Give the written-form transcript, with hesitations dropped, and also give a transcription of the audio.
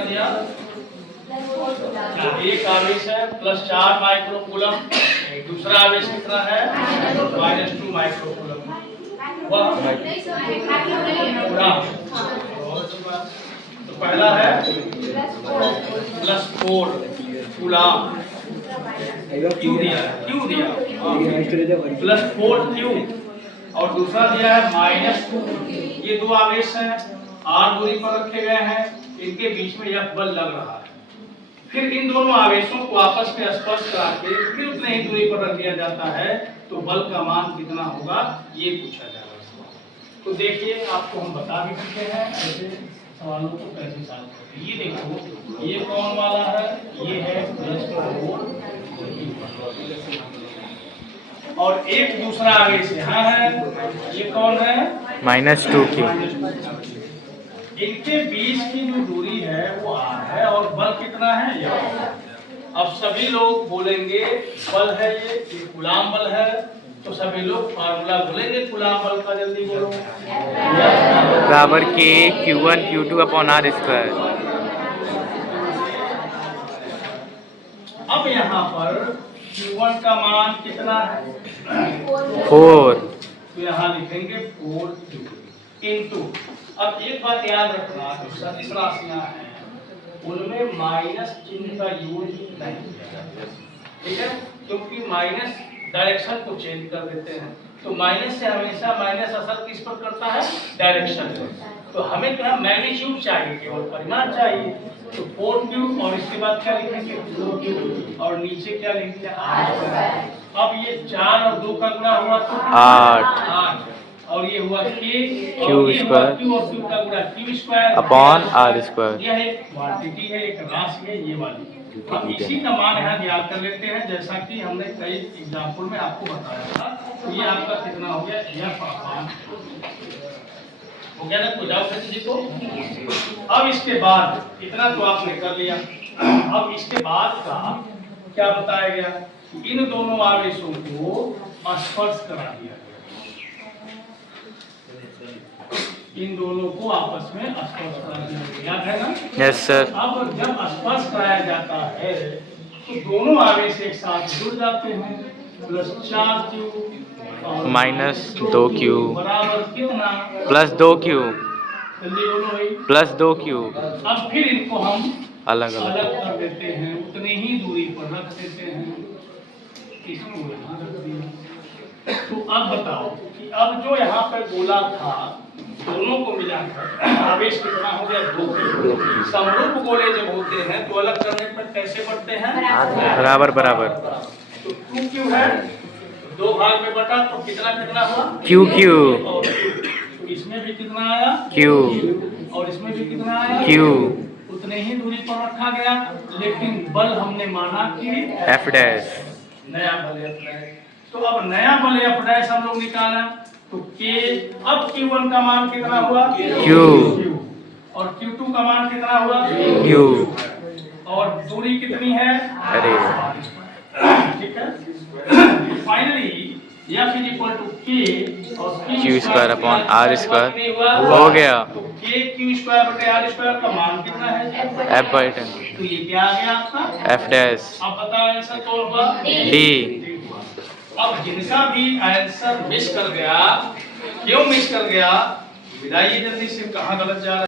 दिया एक आवेश है +4 माइक्रोकूलम, दूसरा आवेश कितना है -2 माइक्रोकूलम। तो पहला है +4 कूलम, क्यों दिया +4 क्यू, और दूसरा दिया है -2। ये दो आवेश हैं, r दूरी पर रखे गए हैं, इनके बीच में यह बल लग रहा है। फिर इन दोनों आवेशों को आपस में स्पर्श करा के फिर उतने ही दूरी पर रख दिया जाता है, तो बल का मान कितना होगा ये पूछा जाएगा। तो देखिए, आपको हम बता भी चुके हैं ऐसे सवालों को कैसे सॉल्व करते हैं। ये देखो, ये कौन वाला है, ये है +4 और एक दूसरा आवेश यहाँ है, ये कौन है -2 क्यू। इनके बीच की जो दूरी है वो r है और बल कितना है यह। अब सभी लोग बोलेंगे बल है ये कूलम बल है, तो सभी लोग फार्मूला बोलेंगे कूलम बल का, जल्दी बोलो। बराबर के Q1 Q2 upon r square. अब यहाँ पर Q1 का मान कितना है 4, तो यहाँ लिखेंगे 4Q इनटू। अब एक बात याद रखना, जो सदिश राशियां हैं उनमें माइनस चिन्ह का यूज नहीं किया जाता, ठीक है, क्योंकि माइनस डायरेक्शन को चेंज कर देते हैं। तो माइनस से हमेशा माइनस असर किस पर करता है, डायरेक्शन पर। तो हमें क्या मैग्नीट्यूड चाहिए, केवल परिमाण चाहिए। तो 4Q और इसके बाद क्या लिखेंगे 4Q और नीचे क्या लिखेंगे 8। अब ये 4 और 2 का गुणा हुआ तो 8 और ये हुआ K Q स्क्वायर Q और Q का गुणा Q square upon r square. यह एक क्वांटिटी है, एक राशि है ये वाली। अब इसी का मान यहाँ ज्ञात कर लेते हैं, जैसा कि हमने कई एग्जाम्पल में आपको बताया था। तो ये आपका कितना हो गया, यह हो गया ना, तो जाओ जी को। अब इसके बाद इतना तो आपने कर लिया। अब इसके बाद का क्या बताया गया, इन दोनों आवेशों को स्पर्श करा दिया गया, इन दोनों को आपस में स्पर्श करा दिया गया, याद है ना। Yes sir. अब जब स्पर्श कराया जाता है तो दोनों आवेश एक साथ जुड़ जाते हैं, +4Q और -2Q बराबर कितना +2Q जल्दी बोलो भाई +2Q। अब फिर इनको हम अलग अलग कर देते हैं, उतने ही दूरी पर रख देते हैं, इसको यहाँ रख दिया। तो अब बताओ कि अब जो यहाँ पर गोला था दोनों को मिलाकर आवेश कितना हो गया 2। समरूप गोले जब होते हैं तो अलग करने पर कैसे बढ़ते हैं, बराबर बराबर। तो 2Q है, 2 भाग में बटा तो कितना कितना हुआ QQ। और तो इसमें भी कितना आया Q और इसमें भी कितना आया Q। उतने ही दूरी पर रखा गया, लेकिन बल हमने माना कि F डैश। नया बल F डैश। तो अब नया बल F डैश हम लोग निकाला, तो K। अब Q1 का मान कितना हुआ Q और Q2 का मान कितना हुआ Q। और दूरी कितनी है, अरे ठीक है। फाइनली F = K और Q square upon r square हो गया। तो K Q स्क्वायर बटे r स्क्वायर का मान कितना है F/10। तो ये क्या आ गया आपका F डैश। अब बताओ आंसर कौन हुआ D। अब जिनका भी आंसर मिस कर गया, क्यों मिस कर गया, बताइए जल्दी से, कहाँ गलत जा रहा है।